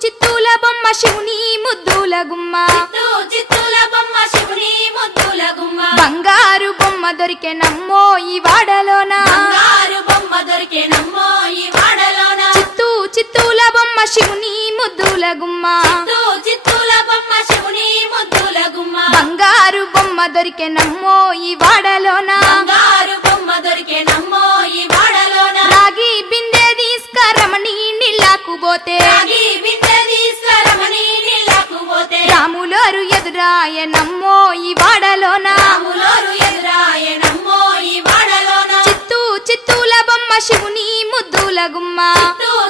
చిత్తూల బొమ్మ శివుని ముద్దుల గుమ్మ చిత్తూల బొమ్మ శివుని ముద్దుల గుమ్మ బంగారు బొమ్మ దొరికే నమ్మో ఈ వాడలోన బంగారు బొమ్మ దొరికే నమ్మో ఈ వాడలోన చిత్తూల బొమ్మ శివుని ముద్దుల గుమ్మ చిత్తూల బొమ్మ శివుని ముద్దుల గుమ్మ బంగారు బొమ్మ దొరికే నమ్మో ఈ వాడలోన బంగారు బొమ్మ దొరికే నమ్మో ఈ వాడలోన రాగి బిందె తీసుకరమణి నీళ్ళకు పోతే రాగి బిందె తీసుకరమణి నీళ్ళకు పోతే రాములోరు ఎదురాయ నమ్మో ఈ వాడలోన రాములోరు ఎదురాయ నమ్మో ఈ వాడలోన చిత్తూల బొమ్మ శివుని ముద్దుల గుమ్మ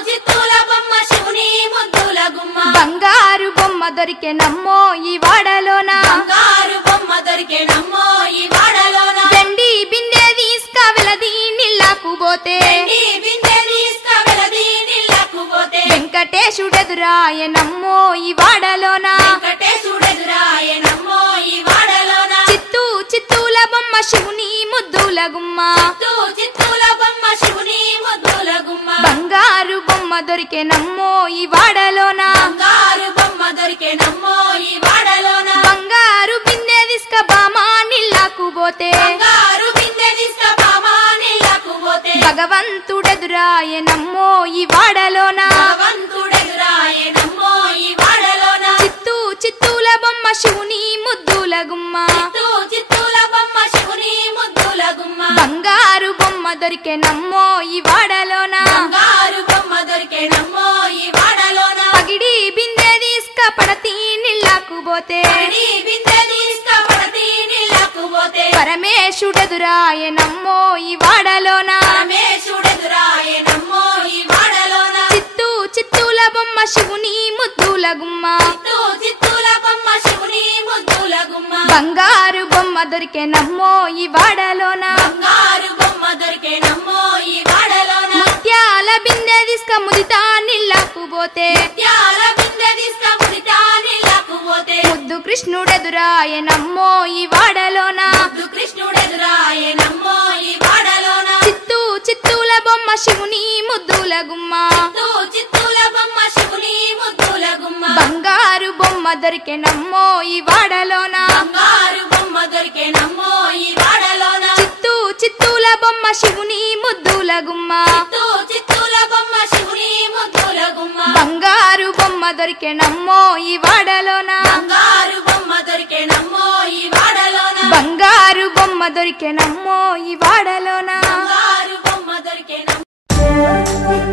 చిత్తూల బొమ్మ శివుని ముద్దుల గుమ్మ బంగారు బొమ్మ దొరికే నమ్మో ఈ వాడలోన బంగారు బొమ్మ దొరికే నమ్మో ఈ వాడలోన వెండి బిందె తీసుకవెలది నీళ్ళకు పోతే బిందె తీసుకవెలది నీళ్ళకు పోతే వెంకటేశుడెదురాయ నమ్మో ఈ వాడలోన వెంకటేశుడెదురాయ నమ్మో ఈ వాడలోన చిత్తూల బొమ్మ శివుని ముద్దుల గుమ్మ చిత్తూల బొమ్మ శివుని ముద్దుల గుమ్మ బంగారు బొమ్మ దొరికే నమ్మో ఈ వాడలోన బంగారు బొమ్మ దొరికే నమ్మో ఈ వాడలోన బంగారు బిందె తీసుక బామా నీళ్ళకు పోతే బంగారు బిందె తీసుక బామా నీళ్ళకు పోతే భగవంతుడెదురాయ నమ్మో ఈ వాడలోన భగవంతుడెదురాయ నమ్మో ఈ వాడలోన చిత్తూల బొమ్మ శివుని ముద్దుల గుమ్మ చిత్తూల బొమ్మ శివుని ముద్దుల గుమ్మ బంగారు బొమ్మ దొరికే నమ్మో ఈ వాడలోన బంగారు బొమ్మ దొరికే నమ్మో ఈ వాడలోన పగిడి బిందె తీసుక పడతి నీళ్ళకు పోతే బిందె తీసుక పడతి నీళ్ళకు పోతే పరమేశుడెదురాయ నమ్మో ఈ వాడలోన పరమేశుడెదురాయ నమ్మో ఈ వాడలోన చిత్తూల బొమ్మ శివుని ముద్దుల గుమ్మ చిత్తూల బొమ్మ శివుని ముద్దుల గుమ్మ బంగారు బొమ్మ దొరికే నమ్మో ఈ వాడలోన బంగారు బొమ్మ దొరికే నమ్మో ఈ వాడలోన ముత్యాల బిందె తీసుక ముదితా నీళ్ళకు పోతే ముత్యాల బిందె తీసుక ముదితా నీళ్ళకు పోతే ముద్దు కృష్ణుడెదురాయ నమ్మో ఈ వాడలోన కృష్ణుడెదురాయ నమ్మో ఈ వాడలోన చిత్తూల బొమ్మ శివుని ముద్దుల గుమ్మ చిత్తూల బొమ్మ శివుని ముద్దుల గుమ్మ బంగారు బొమ్మ దొరికే నమ్మో ఈ వాడలోన బంగారు బొమ్మ దొరికే నమ్మో ఈ వాడలోన చిత్తూల బొమ్మ శివుని ముద్దుల గుమ్మ చిత్తూల బొమ్మ శివుని ముద్దుల గుమ్మ బంగారు బొమ్మ దొరికే నమ్మో ఈ వాడలోన బంగారు బొమ్మ దొరికే నమ్మో ఈ వాడలోన బంగారు బొమ్మ దొరికే నమ్మో ఈ వాడలోన బంగారు బొమ్మ దొరికే నమ్మో